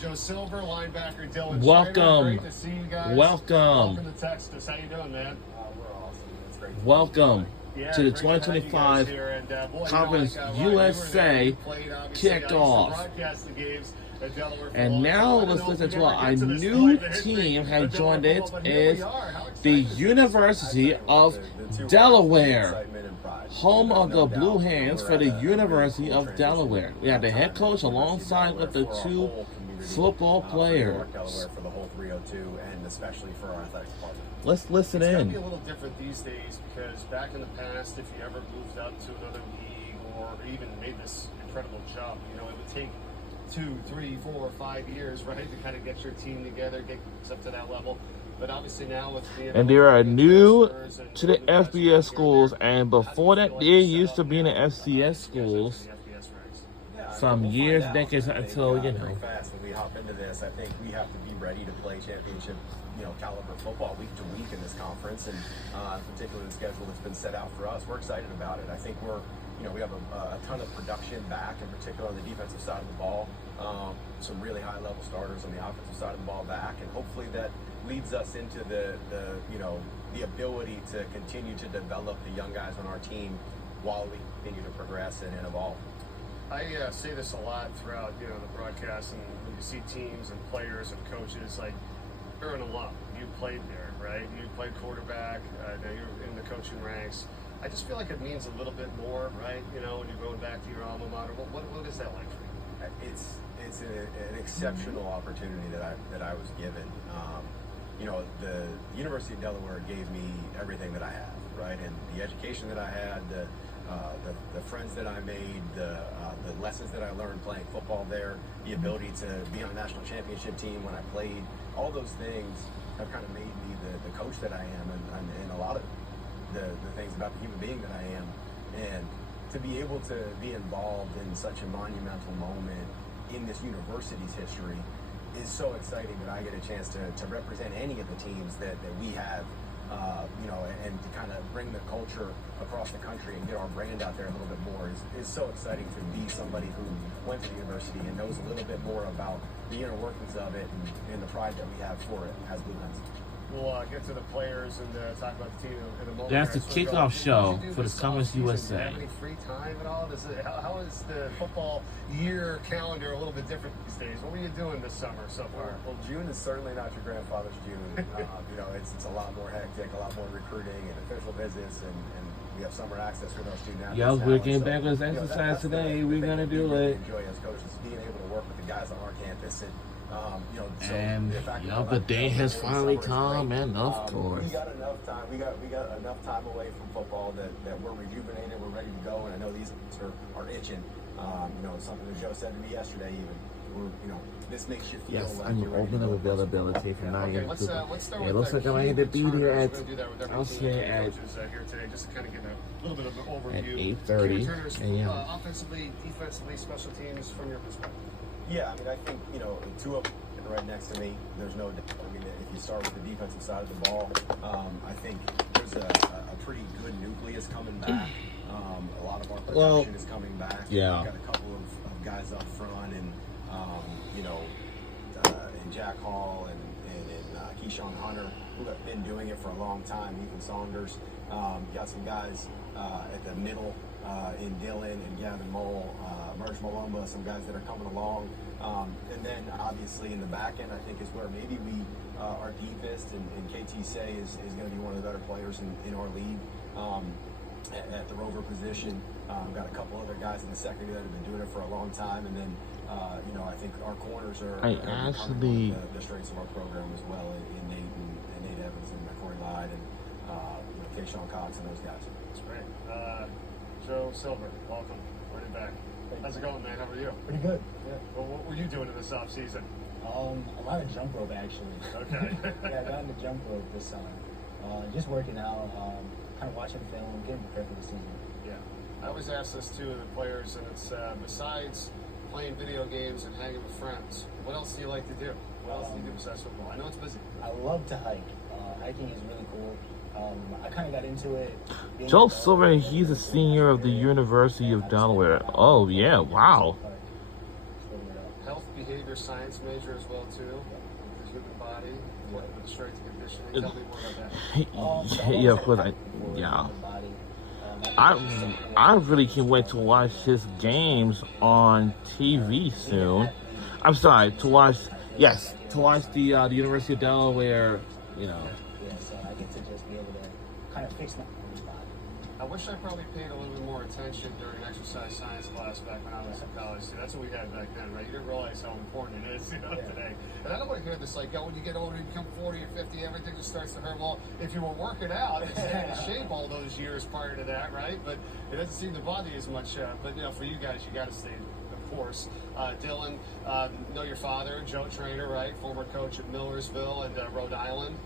Joe Silver, linebacker Dylan Welcome. Schneider. Great to see you guys. Welcome. Welcome to Texas. How you doing, man? We're awesome. It's great. Welcome Yeah, to the great to have you guys 2025 here. And, boy, Conference Ryan, you were there. USA You played, obviously. I used to kickoff. broadcast the games at Delaware for a And long now time. I let's don't know listen if to we what ever a get to this new point in history team has of joined Delaware it football, but here is we are. How the exciting is this? University of Delaware, home of the Blue Hands for the University of Delaware. We have the head coach alongside with the two football players. For the whole 302 and especially for our athletics department. Let's listen It's going to in. be a little different these days because back in the past, if you ever moved up to another league or even made this incredible jump, it would take 2, 3, 4, 5 years, right, to kind of get your team together, get up to that level. But obviously now with the And they are new to the FBS schools, and before that, they used to be in the FCS schools. Some years, decades until, Very fast when we hop into this. I think we have to be ready to play championship, caliber football week to week in this conference, and particularly the schedule that's been set out for us. We're excited about it. I think we have a ton of production back, in particular on the defensive side of the ball. Some really high level starters on the offensive side of the ball back, and hopefully that leads us into the ability to continue to develop the young guys on our team while we continue to progress and evolve. I say this a lot throughout, the broadcast, and when you see teams and players and coaches, like, you're an alum. You played there, right? You played quarterback. Now you're in the coaching ranks. I just feel like it means a little bit more, right? When you're going back to your alma mater. What is that like for you? It's an exceptional opportunity that I was given. The University of Delaware gave me everything that I have, right? And the education that I had, the friends that I made, the lessons that I learned playing football there, the ability to be on a national championship team when I played, all those things have kind of made me the coach that I am, and a lot of the things about the human being that I am. And to be able to be involved in such a monumental moment in this university's history is so exciting that I get a chance to represent any of the teams that we have, and to kind of bring the culture across the country and get our brand out there a little bit more is so exciting to be somebody who went to the university and knows a little bit more about the inner workings of it and the pride that we have for it as Blue Hens. We'll get to the players and talk about the team in a moment. That's the kickoff show for the Conference Do you USA. have any free time at all? How is the football year calendar a little bit different these days? What were you doing this summer so far? Well, June is certainly not your grandfather's June. It's a lot more hectic, a lot more recruiting and official visits, and we have summer access with our student athletes. Yo, we're getting So, back with exercise today. We're going to do it. Enjoy as coaches, being able to work with the guys on our campus, and And the day has finally come, and of course, we got enough time. We got enough time away from football that we're rejuvenated. We're ready to go, and I know these are itching. Something that Joe said to me yesterday. Even this makes you feel yes, like I'm you're ready open to of go. availability for 9 a.m. Let's start It with looks like I need to be here at, I'll say at here today, just to kind of get a little bit of an overview. 8:30 a.m. Offensively, defensively, special teams from your perspective. Yeah, I mean, I think, two of them right next to me, there's no doubt. I mean, if you start with the defensive side of the ball, I think there's a pretty good nucleus coming back. A lot of our production is coming back. Yeah. We've got a couple of guys up front, and, and Jack Hall and Keyshawn Hunter, who have been doing it for a long time, Ethan Saunders. Got some guys at the middle in Dylan and Gavin Mole, Merge Malumba, some guys that are coming along. And then obviously in the back end, I think is where maybe we are deepest, and KT Say is going to be one of the better players in our league at the rover position. Got a couple other guys in the secondary that have been doing it for a long time, and then I think our corners are actually the strengths of our program as well, in Nate Evans and Corey Lyde and Kayshawn Cox and those guys. That's great. Joe Silver, welcome. Running back. How's it going, man? How are you? Pretty good. Yeah. Well, what were you doing in this off season? A lot of jump rope actually. Okay. Yeah, I got into jump rope this summer. Just working out, kind of watching film, getting prepared for the season. Yeah. I always ask this too of the players, and it's besides playing video games and hanging with friends, what else do you like to do? What else do you do besides football? I know it's busy. I love to hike. Hiking is really cool. I kind of got into it. Joe Silver, he's a senior of the University of Delaware. Oh, yeah, wow. Health, behavior, your science major as well too, the human body, with strength and conditioning. Tell me more about that. Yeah, of course. I really can't wait to watch his games on TV soon. I'm sorry, to watch the University of Delaware. You know. Yeah, so I get to just be able to kind of fix my own body. I wish I probably paid a little bit more attention during exercise science class back when I was in college. See, that's what we had back then, right? You didn't realize how important it is, today. And I don't want to hear this like, when you get older, you become 40 or 50, everything just starts to hurt. Well, if you were working out and staying in shape all those years prior to that, right? But it doesn't seem to bother you as much. But for you guys, you got to stay. Of course, Dylan, know your father, Joe Trainer, right? Former coach at Millersville and Rhode Island.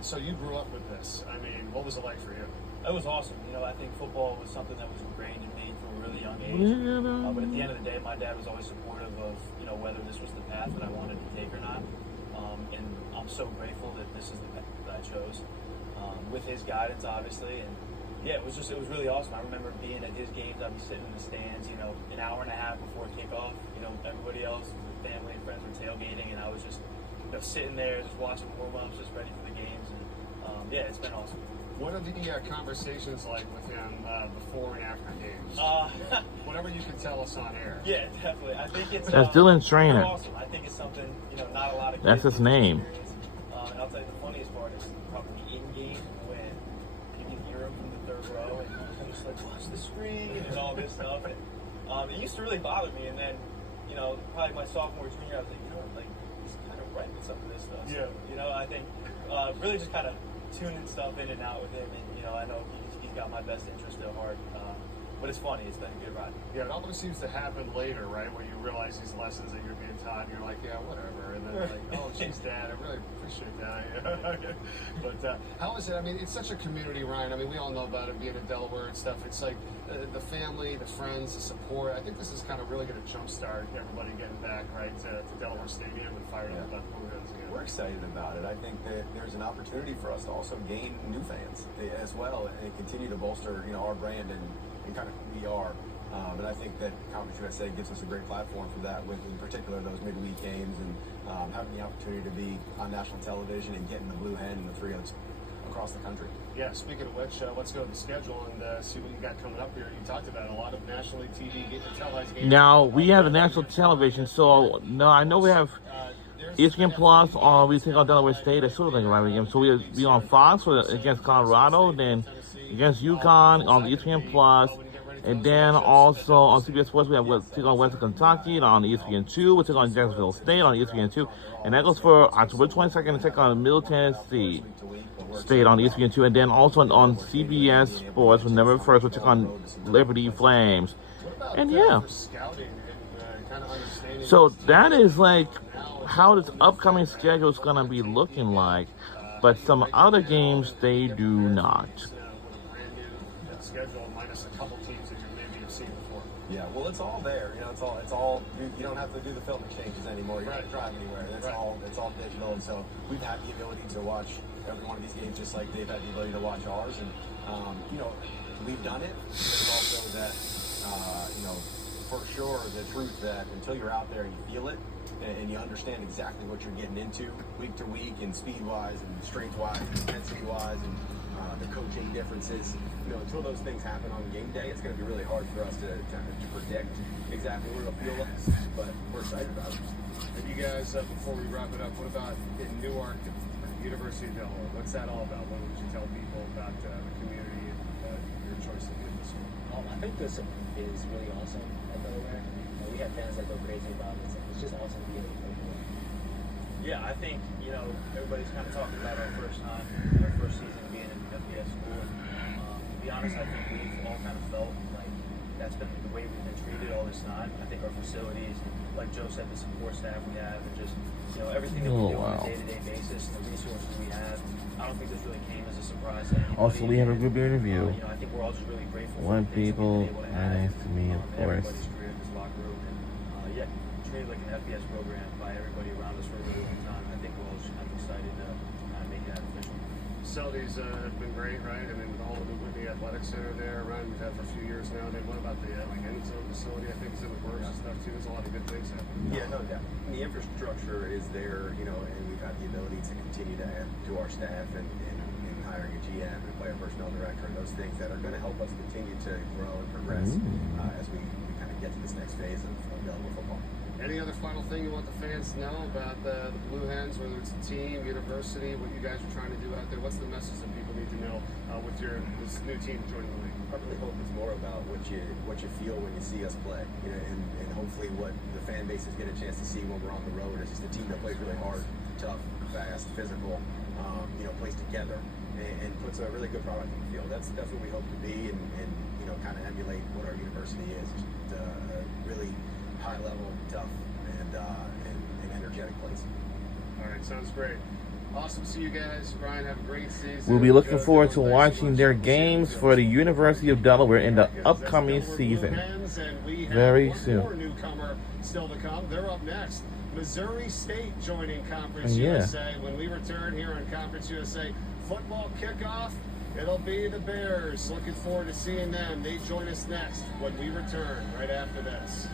So you grew up with this. I mean, what was it like for you? It was awesome. I think football was something that was ingrained in me from a really young age. But at the end of the day, my dad was always supportive of, whether this was the path that I wanted to take or not. And I'm so grateful that this is the path that I chose, with his guidance, obviously. And yeah, it was really awesome. I remember being at his games. I'd be sitting in the stands, an hour and a half before kickoff. Everybody else, family and friends were tailgating, and I was just, sitting there, just watching warm-ups, just ready for the games. And yeah, it's been awesome. What are the conversations like with him before and after games? Whatever you can tell us on air. Yeah, definitely. I think it's That's Dylan's trainer. Awesome. I think it's something not a lot of. That's his name. And I'll tell you the funniest part is probably in game when you can hear him from the third row and he's just like, watch the screen and all this stuff. And it used to really bother me. And then probably my sophomore junior, I was like, he's kind of right with some of this stuff. Yeah. So, I think really just kind of tuning stuff in and out with him, and I know he's got my best interest at heart. But it's funny; it's been a good ride. Yeah, it almost seems to happen later, right? When you realize these lessons that you're being taught, and you're like, yeah, whatever, and then like, oh, geez, Dad, I really appreciate that. But how is it? I mean, it's such a community, Ryan. I mean, we all know about it being in Delaware and stuff. It's like the family, the friends, the support. I think this is kind of really going to jumpstart everybody getting back right to Delaware Stadium and fired up about the Blue Hens again. We're excited about it. I think that there's an opportunity for us to also gain new fans as well and continue to bolster, our brand and kind of who we are. And I think that Conference USA gives us a great platform for that, with in particular those midweek games and having the opportunity to be on national television and getting the Blue Hen and the 3-0s across the country. Yeah, speaking of which, let's go to the schedule and see what you got coming up here. You talked about a lot of nationally TV televised games. Now, we have a national television, so no, I know we have ESPN Plus we take on Delaware State. That's sort of like a rivalry game. So we'll be on Fox against Colorado, then against UConn on ESPN Plus, and then also on CBS Sports we'll take on Western Kentucky on ESPN2. We'll take on Jacksonville State on ESPN2, and that goes for October 22nd to take on Middle Tennessee State on ESPN2, and then also on CBS Sports on November 1st we'll take on Liberty Flames, and yeah. So that is like how this upcoming schedule is gonna be looking like, but some other games they do not. Schedule minus a couple teams that you maybe have seen before. Yeah, well, it's all there. It's all. You don't have to do the film exchanges anymore. You don't have to drive anywhere. It's all digital. And so we've had the ability to watch every one of these games just like they've had the ability to watch ours. And we've done it. There's also that for sure the truth that until you're out there and you feel it and you understand exactly what you're getting into week to week and speed wise and strength wise and intensity wise and the coaching differences, until those things happen on game day, it's going to be really hard for us to predict exactly what it'll feel like, but we're excited about it. And you guys, before we wrap it up, what about in Newark, University of Delaware? What's that all about? What would you tell people about the community and your choice to do this one? I think this is really awesome at Delaware. We have fans that go crazy about it. It's just awesome to be able to play for. Yeah, I think, everybody's kind of talking about our first time, our first season being in FBS school. And, to be honest, I think we've all kind of felt like that's been the way we've been treated all this time. I think our facilities, like Joe said, the support staff we have, and just, everything that we do on a day-to-day basis, the resources we have, I don't think this really came as a surprise to anybody. Also, we have a group interview. I think we're all just really grateful One for the things people, we've been able to have. nice to me, of course. Everybody's career in this locker room, and treated like an FBS program by everybody around us for a really long time. I think we're all just kind of excited to kind of make that official. facilities have been great, right? I mean, with the athletic center there, around we've had for a few years now. Then what about the end zone facility? I think is in the works and stuff too. There's a lot of good things happening. Yeah, no doubt. The infrastructure is there, you know, and we've got the ability to continue to add to our staff and hiring a GM and player personnel director and those things that are going to help us continue to grow and progress as we kind of get to this next phase of Delaware football. Any other final thing you want the fans to know about the Blue Hens, whether it's the team, university, what you guys are trying to do out there? What's the message that people need to know with this new team joining the league? I really hope it's more about what you feel when you see us play, you know, and hopefully what the fan bases get a chance to see when we're on the road is just a team that plays really hard, tough, fast, physical, you know, plays together and puts a really good product on the field. That's what we hope to be, and you know, kind of emulate what our university is. Just a really high level, tough, and energetic place. All right, sounds great. Awesome to see you guys. Ryan, have a great season. We'll be looking forward to watching their games for the University of Delaware in the upcoming season. Very soon. More newcomer still to come. They're up next. Missouri State joining Conference USA. When we return here on Conference USA football kickoff, it'll be the Bears. Looking forward to seeing them. They join us next when we return right after this.